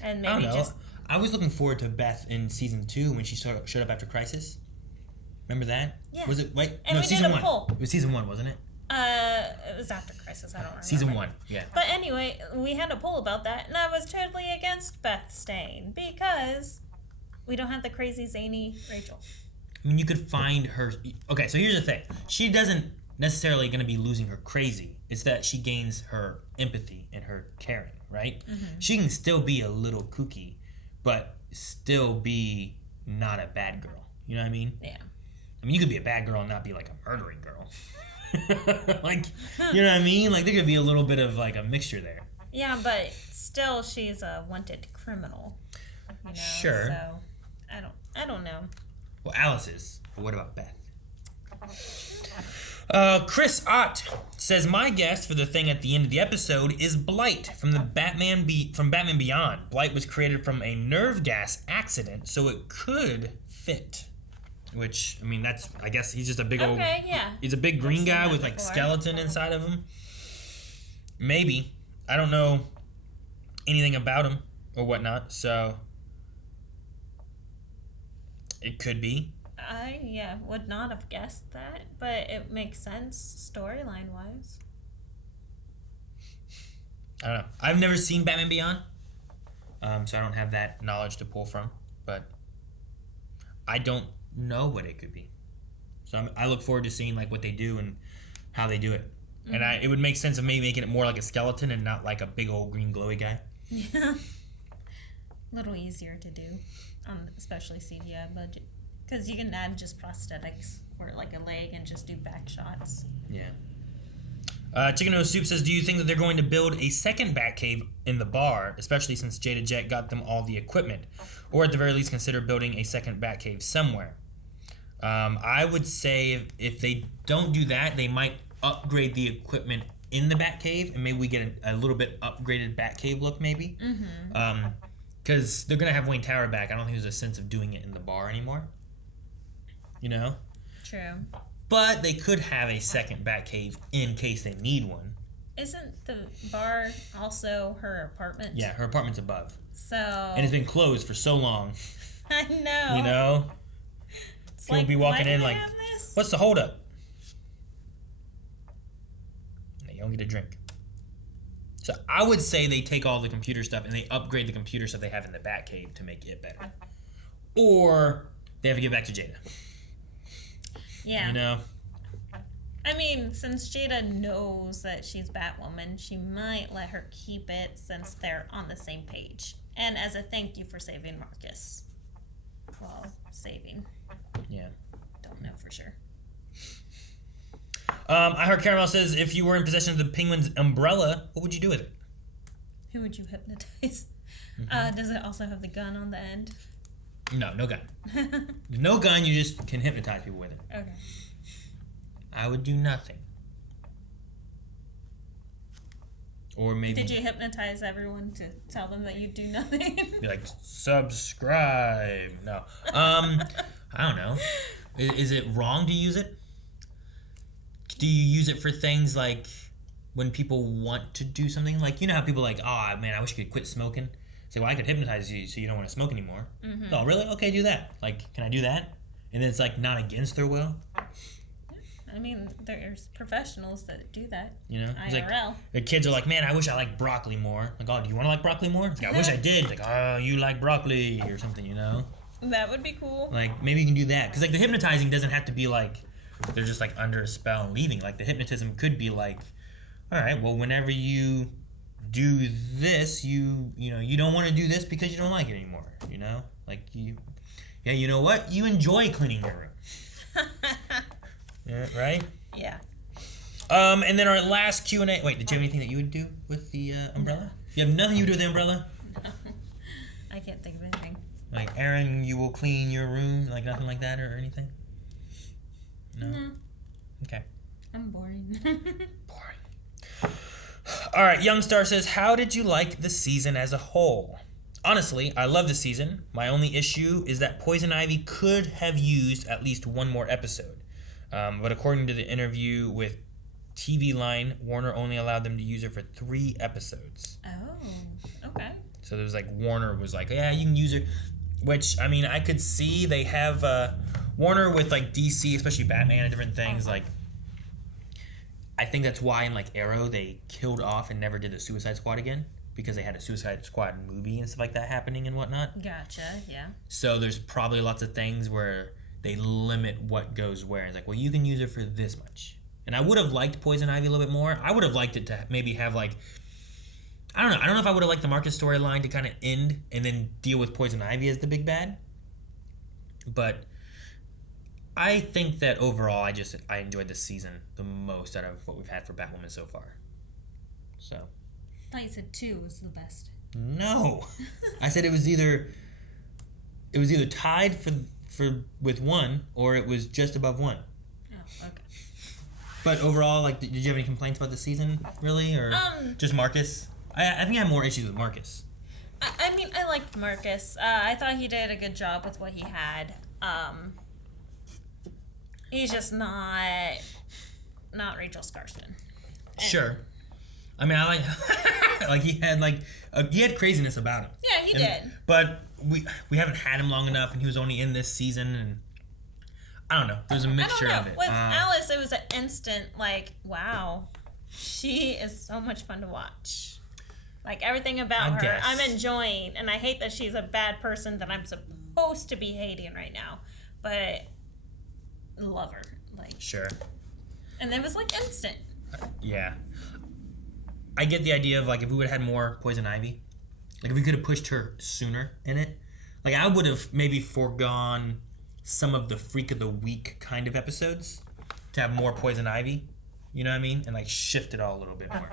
And maybe maybe just... I was looking forward to Beth in season 2 when she showed up after Crisis. Remember that? Yeah. Was it? Wait, and no, we season did a 1. poll. It was season 1, wasn't it? It was after Crisis. I don't remember. Season 1, yeah. But anyway, we had a poll about that, and I was totally against Beth staying because we don't have the crazy zany Rachel. I mean, you could find her. Okay, so here's the thing. She doesn't necessarily going to be losing her crazy. It's that she gains her empathy and her caring, right? She can still be a little kooky, but still be not a bad girl. You know what I mean? Yeah. I mean, you could be a bad girl and not be like a murdering girl. Like, you know what I mean? Like, there could be a little bit of like a mixture there. Yeah, but still, she's a wanted criminal. You know? Sure. So, I don't know. Well, Alice is. But what about Beth? Chris Ott says, my guess for the thing at the end of the episode is Blight from the Batman Beyond. Blight was created from a nerve gas accident, so it could fit. Which, I mean, that's, I guess he's just a big old... Okay, yeah. He's a big green guy with, like, skeleton inside of him. Maybe. I don't know anything about him or whatnot, so... It could be. I would not have guessed that, but it makes sense storyline-wise. I don't know. I've never seen Batman Beyond, so I don't have that knowledge to pull from, but I don't know what it could be. So I look forward to seeing like what they do and how they do it. Mm-hmm. And it would make sense of maybe making it more like a skeleton and not like a big old green glowy guy. Yeah. A little easier to do, especially CGI budget. Because you can add just prosthetics for like a leg and just do back shots. Yeah. Chicken Nose Soup says, do you think that they're going to build a second Batcave in the bar, especially since Jada Jet got them all the equipment? Or at the very least consider building a second Batcave somewhere? I would say if they don't do that, they might upgrade the equipment in the Batcave and maybe we get a little bit upgraded Batcave look maybe. Mm-hmm. Because they're going to have Wayne Tower back. I don't think there's a sense of doing it in the bar anymore. You know? True. But they could have a second Batcave in case they need one. Isn't the bar also her apartment? Yeah, her apartment's above. So... And it's been closed for so long. I know. You know? It's People like, be walking in why like, do I have this? what's the holdup? You don't get a drink. So I would say they take all the computer stuff and they upgrade the computer stuff they have in the Batcave to make it better. Or they have to get back to Jada. Yeah. You know? I mean, since Jada knows that she's Batwoman, she might let her keep it since they're on the same page. And as a thank you for saving Marcus. Well, saving. Yeah. Don't know for sure. I heard Caramel says, if you were in possession of the Penguin's umbrella, what would you do with it? Who would you hypnotize? Mm-hmm. Does it also have the gun on the end? No gun. No gun, you just can hypnotize people with it. Okay. I would do nothing. Or maybe... Did you hypnotize everyone to tell them that you do nothing? Be like, subscribe. No. I don't know. Is it wrong to use it? Do you use it for things like when people want to do something? Like, you know how people are like, oh, man, I wish I could quit smoking. Say, well, I could hypnotize you so you don't want to smoke anymore. Mm-hmm. Oh, really? Okay, do that. Like, can I do that? And then it's like not against their will. I mean, there's professionals that do that. You know, it's IRL. Like, the kids are like, man, I wish I liked broccoli more. Like, oh, do you want to like broccoli more? It's like, I wish I did. It's like, oh, you like broccoli or something, you know? That would be cool. Like, maybe you can do that. Because, like, the hypnotizing doesn't have to be like, they're just like under a spell and leaving. Like, the hypnotism could be like, all right, well, whenever you do this, you know, you don't want to do this because you don't like it anymore, you know? Like, you know what? You enjoy cleaning your room. Yeah, right? Yeah. And then our last Q&A. Wait, did you have anything that you would do with the umbrella? No. You have nothing you would do with the umbrella? No. I can't think of anything. Like, Aaron, you will clean your room? Like, nothing like that or anything? No? Okay. I'm boring. Boring. All right, Youngstar says, how did you like the season as a whole? Honestly, I love the season. My only issue is that Poison Ivy could have used at least one more episode. But according to the interview with TV Line, Warner only allowed them to use her for 3 episodes. Oh, okay. So there was like, Warner was like, yeah, you can use her. Which, I mean, I could see they have Warner with like DC, especially Batman and different things. Like, I think that's why in like Arrow they killed off and never did the Suicide Squad again. Because they had a Suicide Squad movie and stuff like that happening and whatnot. Gotcha, yeah. So there's probably lots of things where they limit what goes where. It's like, well, you can use it for this much. And I would have liked Poison Ivy a little bit more. I would have liked it to maybe have like, I don't know. I don't know if I would have liked the Marcus storyline to kind of end and then deal with Poison Ivy as the big bad. But I think that overall, I enjoyed this season the most out of what we've had for Batwoman so far. So. I thought you said 2 was the best. No, I said it was either tied with 1 or it was just above 1. Oh, okay. But overall, like, did you have any complaints about the season, really, or just Marcus? I think I have more issues with Marcus. I mean, I liked Marcus. I thought he did a good job with what he had. He's just not Rachel Scarsden. Sure. I mean, I like he had craziness about him. Yeah, he did. But we haven't had him long enough, and he was only in this season, and I don't know. There's a mixture of it. With Alice, it was an instant like, wow, she is so much fun to watch. Like everything about her, I'm enjoying, and I hate that she's a bad person that I'm supposed to be hating right now, but I love her. Like sure. And it was like instant. Yeah. I get the idea of like if we would have had more Poison Ivy, like if we could have pushed her sooner in it, like I would have maybe foregone some of the Freak of the Week kind of episodes to have more Poison Ivy, you know what I mean, and like shift it all a little bit more.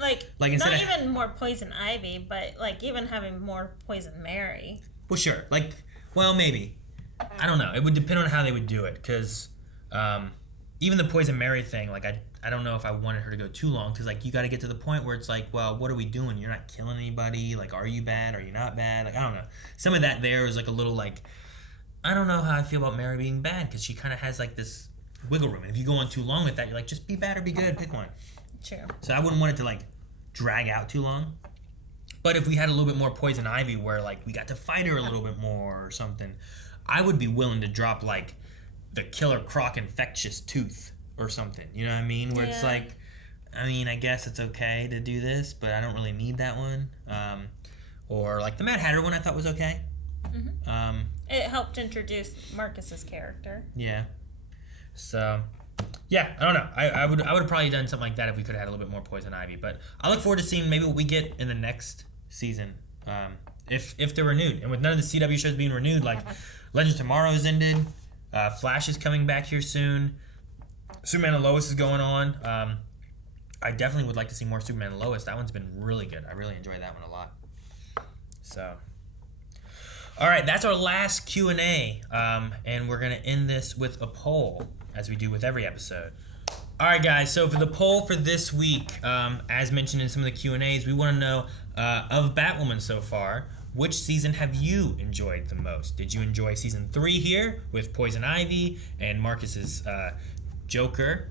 Like not even more Poison Ivy, but like even having more Poison Mary. Well, sure. Like, well, maybe. I don't know. It would depend on how they would do it, because even the Poison Mary thing, like I don't know if I wanted her to go too long, because like you got to get to the point where it's like, well, what are we doing? You're not killing anybody. Like, are you bad? Are you not bad? Like, I don't know. Some of that there is like a little like, I don't know how I feel about Mary being bad, because she kind of has like this wiggle room. And if you go on too long with that, you're like, just be bad or be good. Pick one. True. So I wouldn't want it to like drag out too long. But if we had a little bit more Poison Ivy where like we got to fight her a little bit more or something, I would be willing to drop like the Killer Croc infectious tooth or something. You know what I mean? Where it's like, I mean, I guess it's okay to do this, but I don't really need that one. Or like the Mad Hatter one I thought was okay. Mm-hmm. It helped introduce Marcus's character. Yeah. So, yeah, I don't know. I would have probably done something like that if we could have had a little bit more Poison Ivy. But I look forward to seeing maybe what we get in the next season, if they're renewed. And with none of the CW shows being renewed, like Legends of Tomorrow has ended, Flash is coming back here soon, Superman and Lois is going on. I definitely would like to see more Superman and Lois. That one's been really good. I really enjoyed that one a lot. So, all right, that's our last Q&A, and we're going to end this with a poll, as we do with every episode. All right, guys, so for the poll for this week, as mentioned in some of the Q&As, we want to know, of Batwoman so far, which season have you enjoyed the most? Did you enjoy season 3 here with Poison Ivy and Marcus's Joker?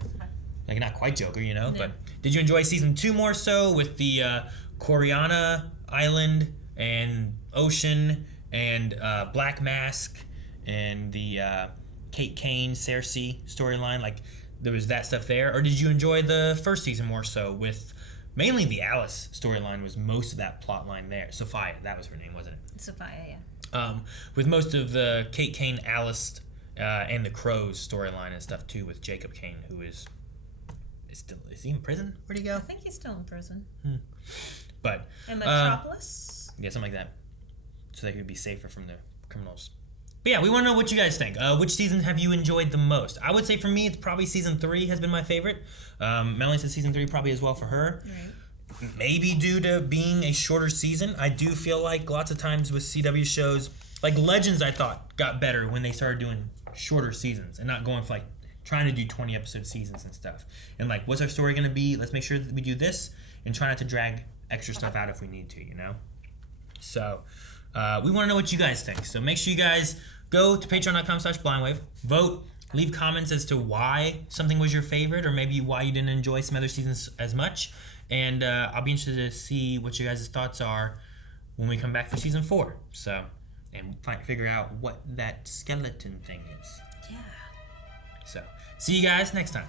Like, not quite Joker, you know, but did you enjoy season 2 more so with the Coriana Island and Ocean and Black Mask and the Kate Kane, Cersei storyline? Like, there was that stuff there? Or did you enjoy the first season more so with mainly the Alice storyline was most of that plot line there? Sophia, that was her name, wasn't it? Sophia, yeah. With most of the Kate Kane, Alice, and the Crows storyline and stuff too with Jacob Kane, who is he in prison? Where'd he go? I think he's still in prison. But in Metropolis? Yeah, something like that. So they could be safer from the criminals. But yeah, we want to know what you guys think. Which season have you enjoyed the most? I would say for me, it's probably season 3 has been my favorite. Melanie said season 3 probably as well for her. Right. Maybe due to being a shorter season. I do feel like lots of times with CW shows, like Legends, I thought got better when they started doing shorter seasons and not going for like trying to do 20 episode seasons and stuff. And like, what's our story going to be? Let's make sure that we do this and try not to drag extra stuff out if we need to, you know? So we want to know what you guys think. So make sure you guys go to patreon.com/blindwave, vote, leave comments as to why something was your favorite or maybe why you didn't enjoy some other seasons as much. And I'll be interested to see what you guys' thoughts are when we come back for season 4. So, and figure out what that skeleton thing is. Yeah. So, see you guys next time.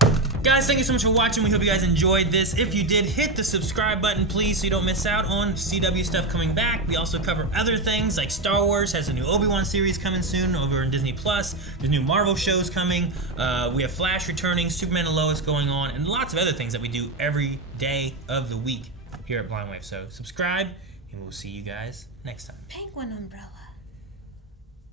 Bye. Guys, thank you so much for watching. We hope you guys enjoyed this. If you did, hit the subscribe button, please, so you don't miss out on CW stuff coming back. We also cover other things, like Star Wars has a new Obi-Wan series coming soon over in Disney+. There's new Marvel shows coming. We have Flash returning, Superman and Lois going on, and lots of other things that we do every day of the week here at Blind Wave. So subscribe, and we'll see you guys next time. Penguin umbrella.